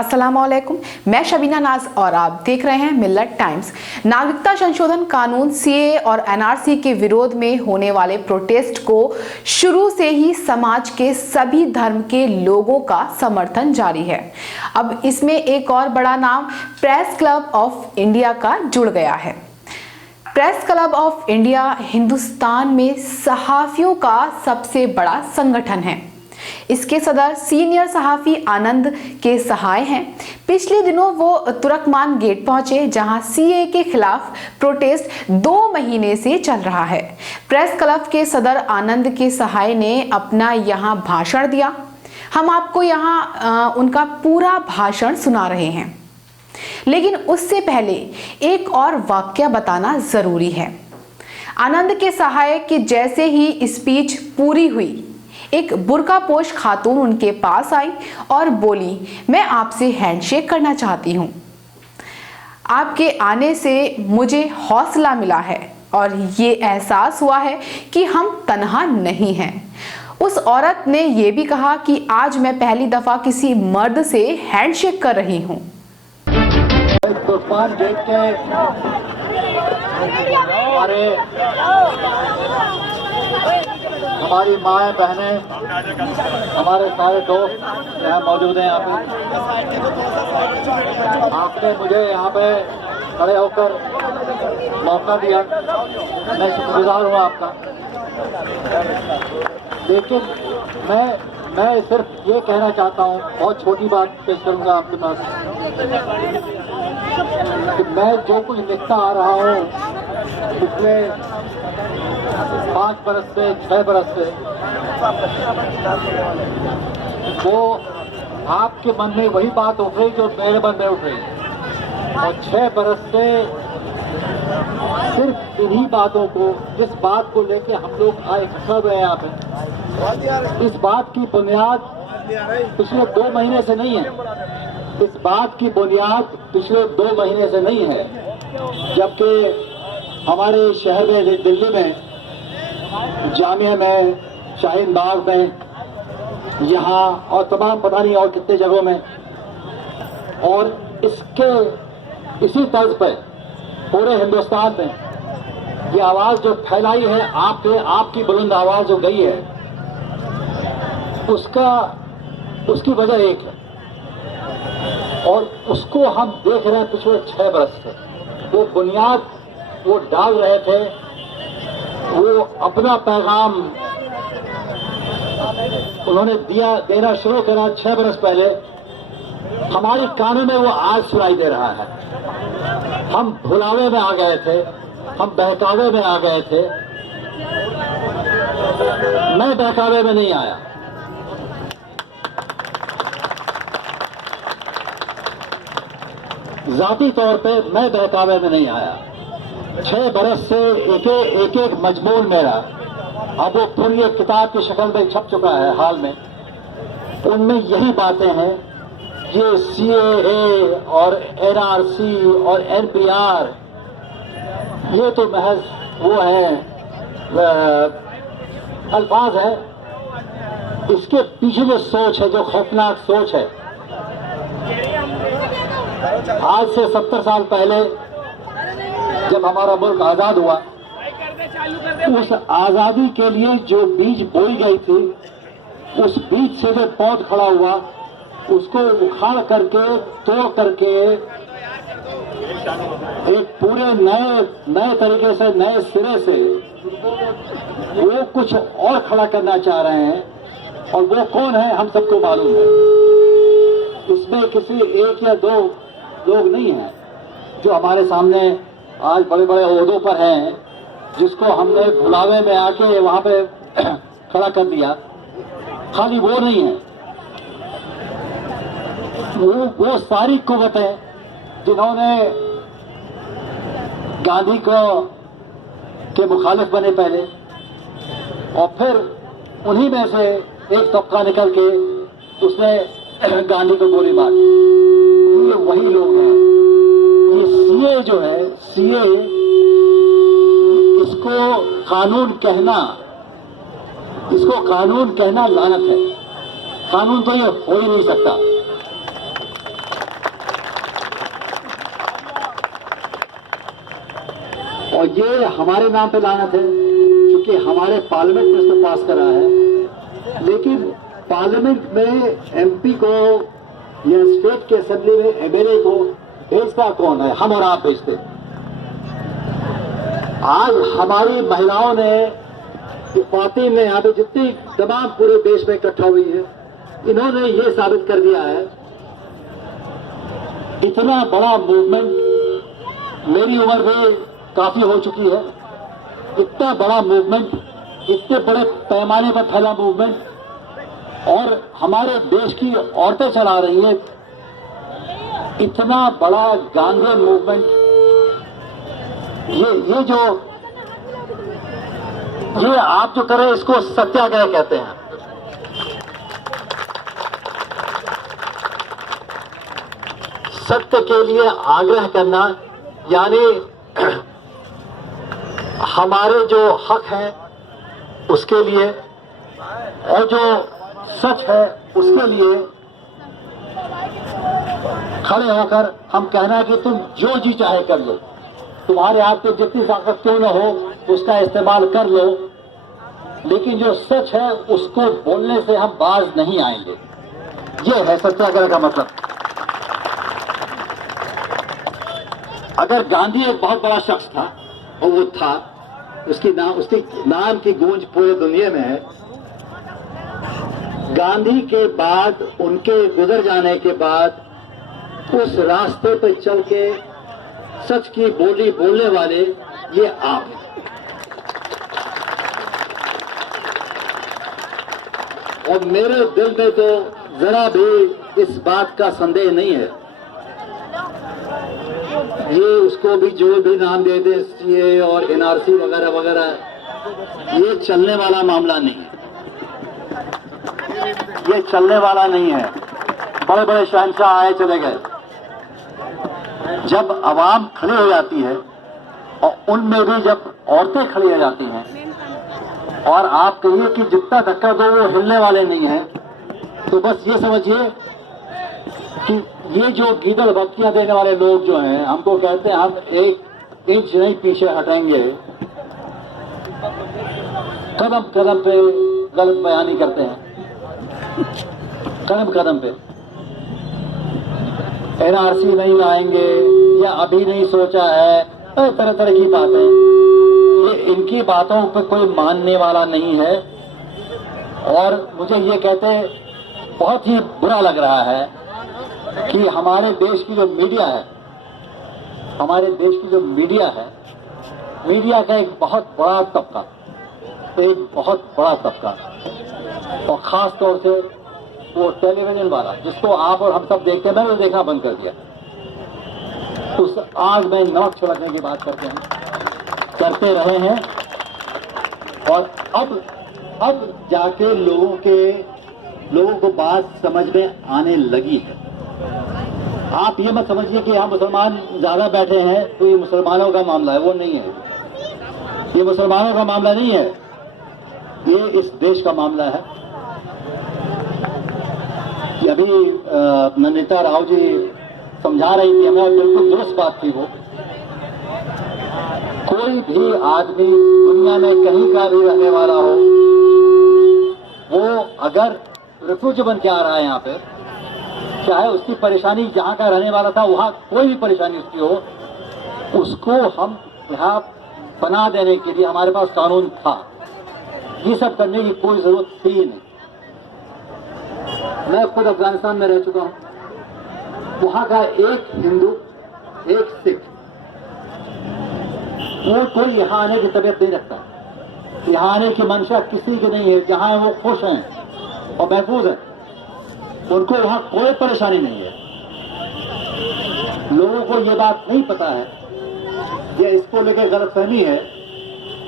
अस्सलामुअलैकुम, मैं शबीना नाज और आप देख रहे हैं मिल्लत टाइम्स। नागरिकता संशोधन कानून सीए और एनआरसी के विरोध में होने वाले प्रोटेस्ट को शुरू से ही समाज के सभी धर्म के लोगों का समर्थन जारी है। अब इसमें एक और बड़ा नाम प्रेस क्लब ऑफ इंडिया का जुड़ गया है। Press club of India Hindustan में सहाफियों का सबसे बड़ा संगठन है। इसके सदर सीनियर सहाफी आनंद के सहाय हैं। पिछले दिनों वो तुर्कमान गेट पहुंचे, जहां सीए के खिलाफ प्रोटेस्ट 2 महीने से चल रहा है। प्रेस क्लब के सदर आनंद के सहाय ने अपना यहां भाषण दिया। हम आपको यहां उनका पूरा भाषण सुना रहे हैं, लेकिन उससे पहले एक और वाकया बताना जरूरी है। आनंद के सहाय की जैसे ही स्पीच पूरी हुई, एक बुर्कापोश खातून उनके पास आई और बोली, मैं आपसे हैंडशेक करना चाहती हूँ। आपके आने से मुझे हौसला मिला है और ये एहसास हुआ है कि हम तन्हा नहीं हैं। उस औरत ने यह भी कहा कि आज मैं पहली दफा किसी मर्द से हैंडशेक कर रही हूँ। तुर्कमान गेट के हमारी माएँ बहनें, हमारे सारे दोस्त यहाँ मौजूद हैं। यहाँ पे आपने मुझे यहाँ पे खड़े होकर मौका दिया, मैं शुक्रगुजार हूँ आपका। लेकिन मैं सिर्फ ये कहना चाहता हूँ, बहुत छोटी बात पेश करूँगा आपके पास, कि मैं जो कुछ लिखता आ रहा हूँ पिछले 5 बरस से 6 बरस से, वो आपके मन में वही बात उठ रही जो मेरे मन में उठ रही। और 6 बरस से सिर्फ इन्हीं बातों को, जिस बात को लेके हम लोग आए इकट्ठा हुए हैं यहाँ पे, इस बात की बुनियाद पिछले 2 महीने से नहीं है। इस बात की बुनियाद पिछले 2 महीने से नहीं है, जबकि हमारे शहर में, दिल्ली में, जामिया में, शाहीन बाग में, यहाँ और तमाम पता नहीं और कितने जगहों में, और इसी तर्ज पर पूरे हिंदुस्तान में ये आवाज़ जो फैलाई है, आपकी बुलंद आवाज़ जो गई है, उसकी वजह एक है, और उसको हम देख रहे हैं पिछले 6 बरस से। वो बुनियाद वो डाल रहे थे, वो अपना पैगाम उन्होंने देना शुरू करा 6 बरस पहले। हमारी कानों में वो आज सुनाई दे रहा है। हम भुलावे में आ गए थे, हम बहकावे में आ गए थे। मैं बहकावे में नहीं आया, जाती तौर पे मैं बहकावे में नहीं आया। 6 बरस से एक मजमून मेरा, अब वो पूरी एक किताब की शक्ल में छप चुका है हाल में। उनमें यही बातें हैं, ये सीएए और एनआरसी और एनपीआर, ये तो महज वो हैं, अल्फाज हैं। इसके पीछे जो सोच है, जो खौफनाक सोच है, आज से 70 साल पहले जब हमारा मुल्क आजाद हुआ, उस आजादी के लिए जो बीज बोई गई थी, उस बीज से जो पौध खड़ा हुआ, उसको उखाड़ करके, तोड़ करके एक पूरे नए तरीके से, नए सिरे से वो कुछ और खड़ा करना चाह रहे हैं। और वो कौन है, हम सबको मालूम है। इसमें किसी एक या 2 लोग नहीं हैं जो हमारे सामने आज बड़े बड़े ओहदों पर हैं, जिसको हमने भुलावे में आके वहां पे खड़ा कर दिया। खाली वो नहीं है, वो सारी कुव्वतें जिन्होंने गांधी के मुखालिफ बने पहले, और फिर उन्हीं में से एक तबका निकल के उसने गांधी को गोली मारी। ये वही लोग हैं। ये सीए जो है, सीए, इसको कानून कहना लानत है। कानून तो ये हो ही नहीं सकता। और ये हमारे नाम पे लानत है क्योंकि हमारे पार्लियामेंट ने इसको पास करा है, लेकिन पार्लियामेंट में एमपी को या स्टेट के असेंबली में एमएलए को भेजता कौन है? हम और आप भेजते। आज हमारी महिलाओं ने, ख्वातीन ने, यहाँ पे जितनी तमाम पूरे देश में इकट्ठा हुई है, इन्होंने ये साबित कर दिया है, इतना बड़ा मूवमेंट मेरी उम्र में काफी हो चुकी है, इतना बड़ा मूवमेंट, इतने बड़े पैमाने पर फैला मूवमेंट, और हमारे देश की औरतें चला रही है इतना बड़ा गांधी मूवमेंट। ये आप जो करें इसको सत्याग्रह कहते हैं। सत्य के लिए आग्रह करना, यानी हमारे जो हक है उसके लिए और जो सच है उसके लिए खड़े होकर हम कहना है कि तुम जो जी चाहे कर लो, तुम्हारे हाथ में जितनी ताकत क्यों न हो उसका इस्तेमाल कर लो, लेकिन जो सच है उसको बोलने से हम बाज नहीं आएंगे। ये है सत्याग्रह का मतलब। अगर गांधी एक बहुत बड़ा शख्स था और वो था, उसके नाम की गूंज पूरे दुनिया में है, गांधी के बाद, उनके गुजर जाने के बाद उस रास्ते पर चल के सच की बोली बोलने वाले ये आप हैं। और मेरे दिल में तो जरा भी इस बात का संदेह नहीं है, ये उसको भी जो भी नाम दे दे, सीए और एनआरसी वगैरह वगैरह, ये चलने वाला मामला नहीं है, ये चलने वाला नहीं है। बड़े बड़े शहंशाह आए चले गए, जब आवाम खड़ी हो जाती है और उनमें भी जब औरतें खड़ी हो जाती हैं और आप कहिए कि जितना धक्का दो वो हिलने वाले नहीं हैं, तो बस ये समझिए कि ये जो गीदड़ बत्तियां देने वाले लोग जो हैं, हमको कहते हैं हम 1 इंच नहीं पीछे हटेंगे, कदम कदम पे गलत बयानी करते हैं, कदम कदम पे एनआरसी नहीं लाएंगे या अभी नहीं सोचा है, तरह तरह की बातें। ये इनकी बातों पे कोई मानने वाला नहीं है। और मुझे ये कहते बहुत ही बुरा लग रहा है कि हमारे देश की जो मीडिया है, हमारे देश की जो मीडिया है, मीडिया का एक बहुत बड़ा तबका, एक बहुत बड़ा तबका, और खास तौर से वो टेलीविजन वाला जिसको आप और हम सब देखते हैं, मैंने तो देखना बंद कर दिया, उस आग में नमक छिड़कने की बात करते रहे हैं। और अब जाके लोगों को बात समझ में आने लगी है। आप ये मत समझिए कि यहाँ मुसलमान ज्यादा बैठे हैं तो ये मुसलमानों का मामला है, वो नहीं है, ये मुसलमानों का मामला नहीं है, ये इस देश का मामला है। अभी नंदिता राव जी समझा रही थी हमें, बिल्कुल दुरुस्त बात थी वो। कोई भी आदमी दुनिया में कहीं का भी रहने वाला हो, वो अगर रिफ्यूजी बन के आ रहा है यहाँ पे, चाहे उसकी परेशानी जहाँ का रहने वाला था वहाँ कोई भी परेशानी उसकी हो, उसको हम यहाँ बना देने के लिए हमारे पास कानून था। ये सब करने की कोई जरूरत थी ही नहीं। मैं खुद अफगानिस्तान में रह चुका हूँ, वहां का एक हिंदू, एक सिख, वो कोई यहाँ आने की तबीयत नहीं रखता, यहाँ आने की मंशा किसी की नहीं है। जहाँ वो खुश हैं और महफूज हैं, उनको वहां कोई परेशानी नहीं है। लोगों को ये बात नहीं पता है, ये इसको लेकर गलतफहमी है,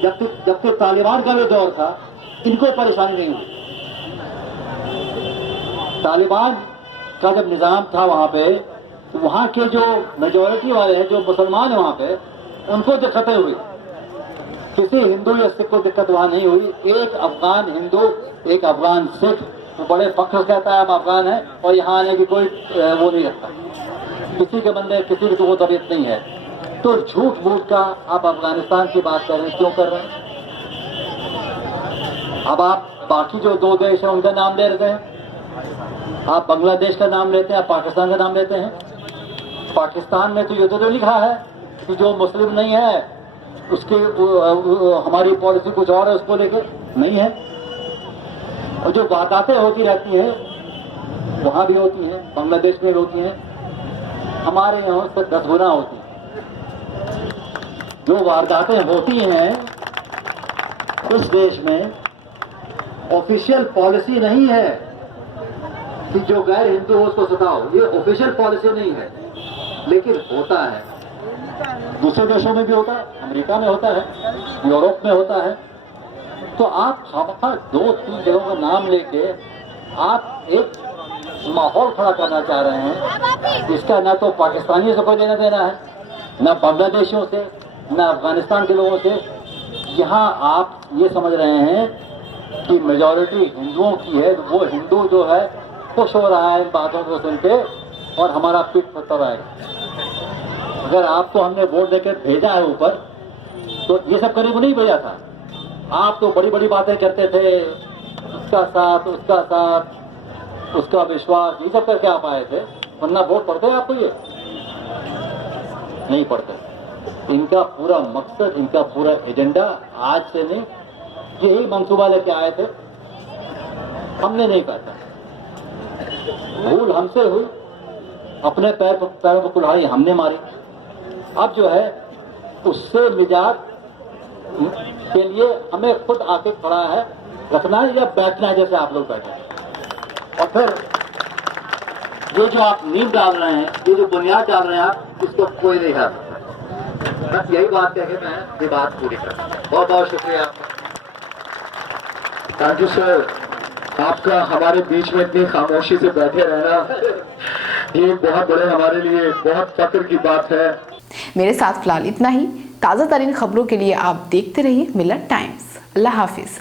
जब तक तालिबान का भी दौर था इनको परेशानी नहीं हुई। तालिबान का जब निजाम था वहां पे, तो वहां के जो मेजॉरिटी वाले हैं, जो मुसलमान हैं वहां पे, उनको दिक्कतें हुई। किसी हिंदू या सिख को दिक्कत वहां नहीं हुई। एक अफगान हिंदू, एक अफगान सिख, वो बड़े फख्र कहता है हम अफगान हैं, और यहाँ आने की कोई वो नहीं रखता। किसी के बंदे किसी की तो वो तबीयत नहीं है। तो झूठ मूठ का आप अफगानिस्तान की बात कर रहे हैं, क्यों कर रहे हैं? अब आप बाकी जो दो देश हैं उनका नाम ले रहे हैं, आप बांग्लादेश का नाम लेते हैं, आप पाकिस्तान का नाम लेते हैं। पाकिस्तान में तो ये तो लिखा है कि जो मुस्लिम नहीं है उसके हमारी पॉलिसी कुछ और है, उसको लेकर नहीं है। और जो वारदातें होती रहती हैं वहां भी होती हैं, बांग्लादेश में भी होती हैं, हमारे यहाँ से 10 गुना होती हैं। जो वारदातें होती हैं इस देश में ऑफिशियल पॉलिसी नहीं है कि जो गैर हिंदू हो उसको सताओ, ये ऑफिशियल पॉलिसी नहीं है, लेकिन होता है। दूसरे देशों में भी होता है, अमेरिका में होता है, यूरोप में होता है। तो आप हमारा 2-3 जगहों का नाम लेके आप एक माहौल खड़ा करना चाह रहे हैं, इसका ना तो पाकिस्तानियों से कोई लेना देना है, ना बांग्लादेशियों से, ना अफगानिस्तान के लोगों से। यहाँ आप ये समझ रहे हैं कि मेजॉरिटी हिंदुओं की है, तो वो हिंदू जो है खुश हो रहा है इन बातों को सुन के और हमारा पीठ पत्थर आएगा। अगर आपको हमने वोट देकर भेजा है ऊपर, तो ये सब करीब नहीं भेजा था। आप तो बड़ी बड़ी बातें करते थे, उसका साथ, उसका विश्वास, ये सब करके आप आए थे, वरना वोट पड़ते हैं आपको? ये नहीं पड़ते। इनका पूरा मकसद, इनका पूरा एजेंडा आज से नहीं, यही मंसूबा लेके आए थे, हमने नहीं पहचाना। भूल हमसे हुई, अपने पैरों पर कुल्हाड़ी हमने मारी। अब जो है उससे निजात के लिए हमें खुद आके खड़ा है रखना है या बैठना है, जैसे आप लोग बैठे हैं। और फिर ये जो आप नींव डाल रहे हैं, ये जो बुनियाद डाल रहे हैं आप, इसको कोई नहीं है। बस यही बात कह के मैं ये बात पूरी कर। बहुत बहुत शुक्रिया आपका। थैंक यू सर, आपका हमारे बीच में इतनी खामोशी से बैठे रहना ये बहुत बड़े हमारे लिए बहुत फख्र की बात है। मेरे साथ फिलहाल इतना ही। ताज़ा तरीन खबरों के लिए आप देखते रहिए मिलत टाइम्स। अल्लाह हाफिज।